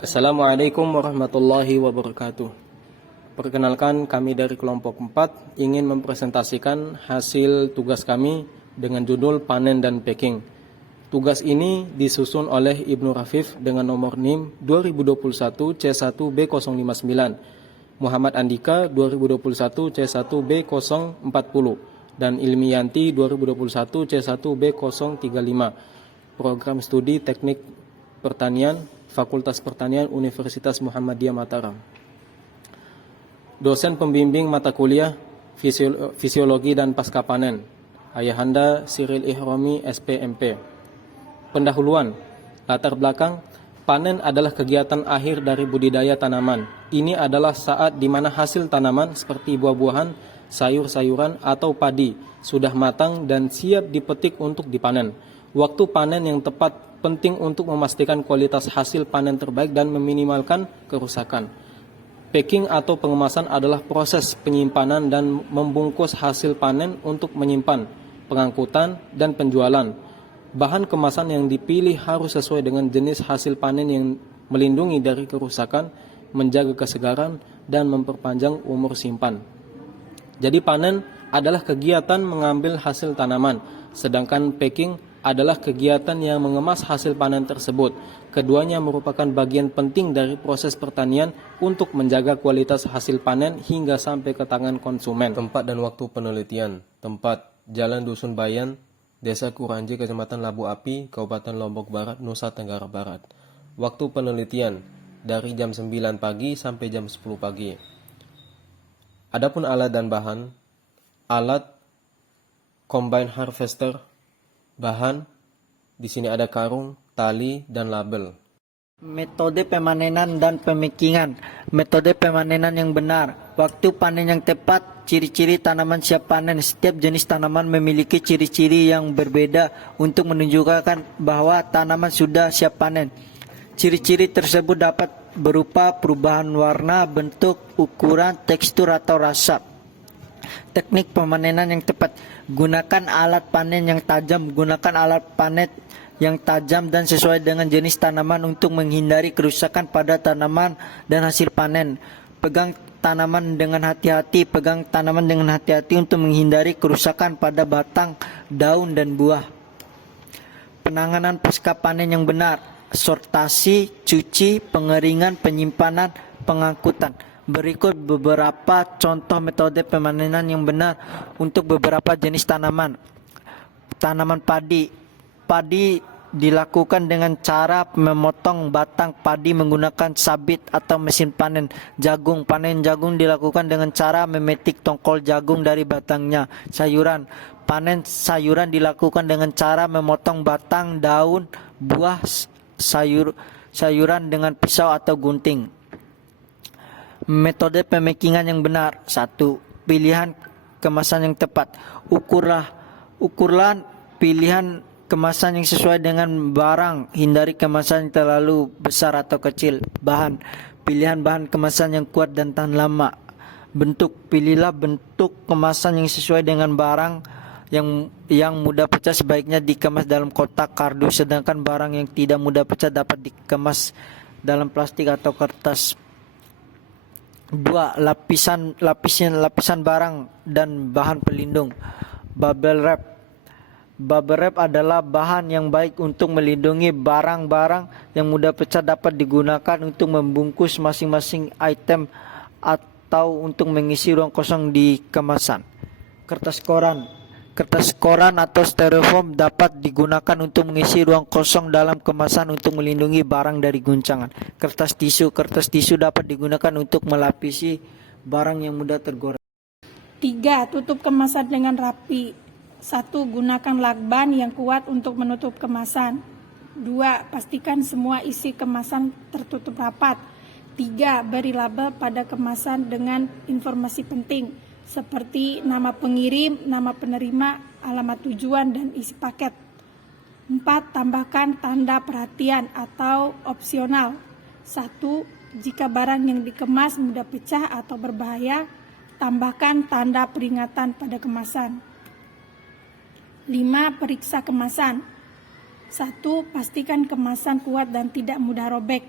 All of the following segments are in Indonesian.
Assalamualaikum warahmatullahi wabarakatuh. Perkenalkan, kami dari kelompok 4 ingin mempresentasikan hasil tugas kami dengan judul Panen dan Packing. Tugas ini disusun oleh Ibnu Rafif dengan nomor NIM 2021 C1B059, Muhammad Andika 2021 C1B040, dan Ilmiyanti 2021 C1B035, Program Studi Teknik Pertanian, Fakultas Pertanian Universitas Muhammadiyah Mataram. Dosen pembimbing mata kuliah Fisiologi dan Pasca Panen, Ayahanda Cyril Ihrami SPMP. Pendahuluan, latar belakang, panen adalah kegiatan akhir dari budidaya tanaman. Ini adalah saat di mana hasil tanaman seperti buah-buahan, sayur-sayuran, atau padi sudah matang dan siap dipetik untuk dipanen. Waktu panen yang tepat penting untuk memastikan kualitas hasil panen terbaik dan meminimalkan kerusakan. Packing atau pengemasan adalah proses penyimpanan dan membungkus hasil panen untuk menyimpan, pengangkutan, dan penjualan. Bahan kemasan yang dipilih harus sesuai dengan jenis hasil panen yang melindungi dari kerusakan, menjaga kesegaran, dan memperpanjang umur simpan. Jadi panen adalah kegiatan mengambil hasil tanaman, sedangkan packing adalah kegiatan yang mengemas hasil panen tersebut. Keduanya merupakan bagian penting dari proses pertanian untuk menjaga kualitas hasil panen hingga sampai ke tangan konsumen. Tempat dan waktu penelitian. Tempat, Jalan Dusun Bayan, Desa Kuranji, Kecamatan Labu Api, Kabupaten Lombok Barat, Nusa Tenggara Barat. Waktu penelitian, dari jam 9 pagi sampai jam 10 pagi. Adapun alat dan bahan, alat combine harvester, bahan, di sini ada karung, tali, dan label. Metode pemanenan dan pemakingan. Metode pemanenan yang benar. Waktu panen yang tepat. Ciri-ciri tanaman siap panen. Setiap jenis tanaman memiliki ciri-ciri yang berbeda untuk menunjukkan bahwa tanaman sudah siap panen. Ciri-ciri tersebut dapat berupa perubahan warna, bentuk, ukuran, tekstur, atau rasa. Teknik pemanenan yang tepat. Gunakan alat panen yang tajam. Gunakan alat panen yang tajam dan sesuai dengan jenis tanaman untuk menghindari kerusakan pada tanaman dan hasil panen. Pegang tanaman dengan hati-hati. Pegang tanaman dengan hati-hati untuk menghindari kerusakan pada batang, daun, dan buah. Penanganan pasca panen yang benar. Sortasi, cuci, pengeringan, penyimpanan, pengangkutan. Berikut beberapa contoh metode pemanenan yang benar untuk beberapa jenis tanaman. Tanaman padi. Padi dilakukan dengan cara memotong batang padi menggunakan sabit atau mesin panen. Jagung. Panen jagung dilakukan dengan cara memetik tongkol jagung dari batangnya. Sayuran. Panen sayuran dilakukan dengan cara memotong batang, daun, buah sayuran dengan pisau atau gunting. Metode pemakingan yang benar. 1. Pilihan kemasan yang tepat. Ukurlah pilihan kemasan yang sesuai dengan barang. Hindari kemasan yang terlalu besar atau kecil. Bahan. Pilihan bahan kemasan yang kuat dan tahan lama. Bentuk. Pilihlah bentuk kemasan yang sesuai dengan barang yang mudah pecah sebaiknya dikemas dalam kotak kardus, sedangkan barang yang tidak mudah pecah dapat dikemas dalam plastik atau kertas. 2. Lapisan barang dan bahan pelindung. Bubble wrap. Bubble wrap adalah bahan yang baik untuk melindungi barang-barang yang mudah pecah, dapat digunakan untuk membungkus masing-masing item atau untuk mengisi ruang kosong di kemasan. Kertas koran. Kertas koran atau styrofoam dapat digunakan untuk mengisi ruang kosong dalam kemasan untuk melindungi barang dari guncangan. Kertas tisu. Kertas tisu dapat digunakan untuk melapisi barang yang mudah tergores. 3. Tutup kemasan dengan rapi. 1. Gunakan lakban yang kuat untuk menutup kemasan. 2. Pastikan semua isi kemasan tertutup rapat. 3. Beri label pada kemasan dengan informasi penting seperti nama pengirim, nama penerima, alamat tujuan, dan isi paket. 4. Tambahkan tanda perhatian atau opsional. 1. Jika barang yang dikemas mudah pecah atau berbahaya, tambahkan tanda peringatan pada kemasan. 5. Periksa kemasan. 1. Pastikan kemasan kuat dan tidak mudah robek.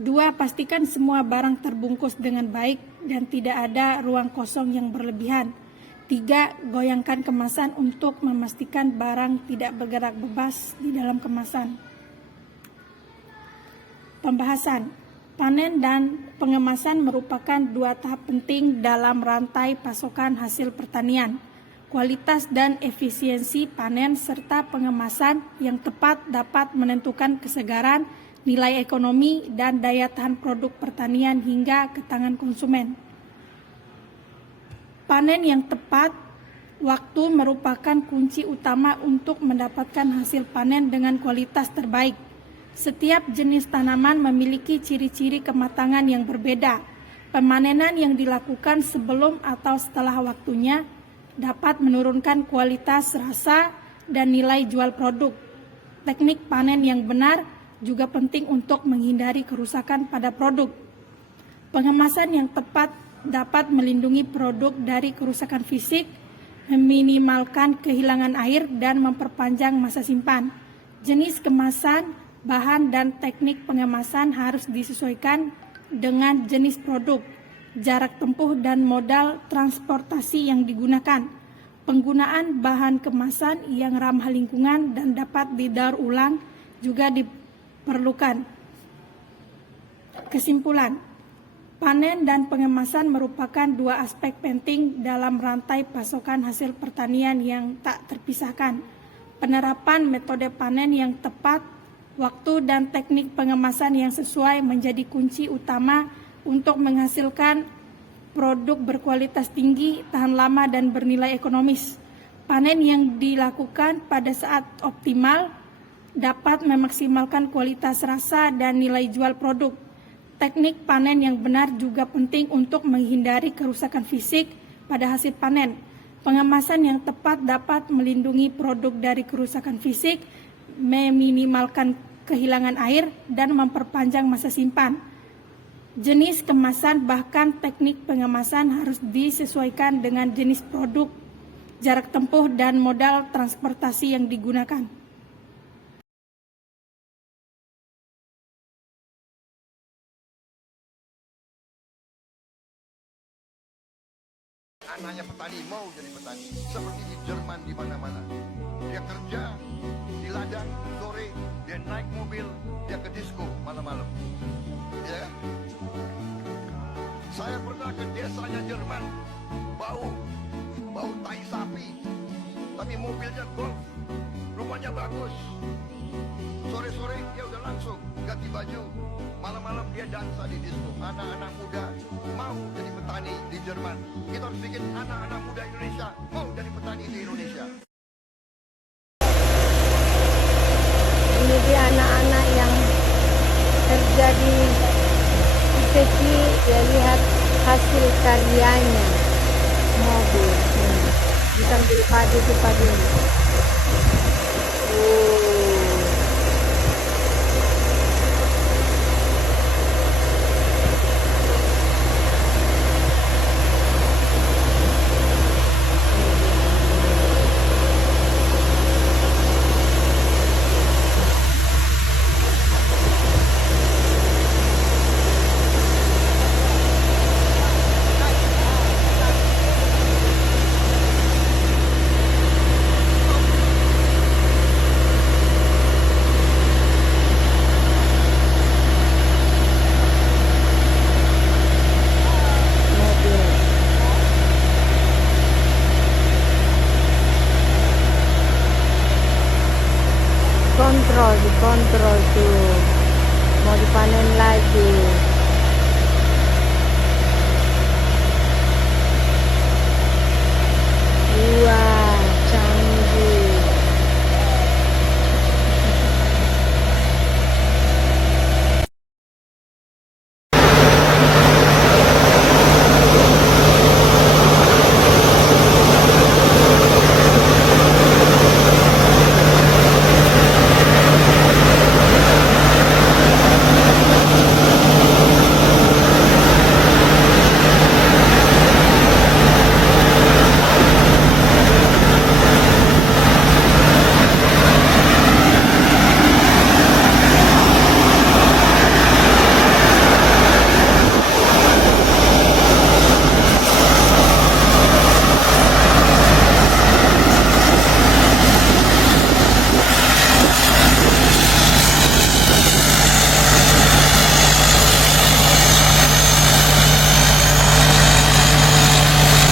2. Pastikan semua barang terbungkus dengan baik dan tidak ada ruang kosong yang berlebihan. 3. Goyangkan kemasan untuk memastikan barang tidak bergerak bebas di dalam kemasan. Pembahasan. Panen dan pengemasan merupakan dua tahap penting dalam rantai pasokan hasil pertanian. Kualitas dan efisiensi panen serta pengemasan yang tepat dapat menentukan kesegaran, nilai ekonomi, dan daya tahan produk pertanian hingga ke tangan konsumen. Panen yang tepat waktu merupakan kunci utama untuk mendapatkan hasil panen dengan kualitas terbaik. Setiap jenis tanaman memiliki ciri-ciri kematangan yang berbeda. Pemanenan yang dilakukan sebelum atau setelah waktunya dapat menurunkan kualitas, rasa, dan nilai jual produk. Teknik panen yang benar juga penting untuk menghindari kerusakan pada produk. Pengemasan yang tepat dapat melindungi produk dari kerusakan fisik, meminimalkan kehilangan air, dan memperpanjang masa simpan. Jenis kemasan, bahan, dan teknik pengemasan harus disesuaikan dengan jenis produk, jarak tempuh, dan modal transportasi yang digunakan. Penggunaan bahan kemasan yang ramah lingkungan dan dapat didaur ulang juga diperlukan. Kesimpulan, panen dan pengemasan merupakan dua aspek penting dalam rantai pasokan hasil pertanian yang tak terpisahkan. Penerapan metode panen yang tepat, waktu, dan teknik pengemasan yang sesuai menjadi kunci utama untuk menghasilkan produk berkualitas tinggi, tahan lama, dan bernilai ekonomis. Panen yang dilakukan pada saat optimal dapat memaksimalkan kualitas rasa dan nilai jual produk. Teknik panen yang benar juga penting untuk menghindari kerusakan fisik pada hasil panen. Pengemasan yang tepat dapat melindungi produk dari kerusakan fisik, meminimalkan kehilangan air, dan memperpanjang masa simpan. Jenis kemasan bahkan teknik pengemasan harus disesuaikan dengan jenis produk, jarak tempuh, dan modal transportasi yang digunakan. Anaknya petani mau jadi petani, seperti di Jerman di mana-mana. Dia kerja di ladang sore, dia naik mobil, dia ke disco malam-malam. Ya. Saya pernah ke desanya Jerman, bau tai sapi, tapi mobilnya Golf, rumahnya bagus. Sore-sore dia udah langsung ganti baju, malam-malam dia dansa di disco. Anak-anak muda mau jadi petani di Jerman. Kita harus bikin anak-anak muda Indonesia mau jadi petani di Indonesia. Ini dia anak-anak yang kerja di Seki, ya lihat hasil karyanya, mobil, bisa beli padi itu padi.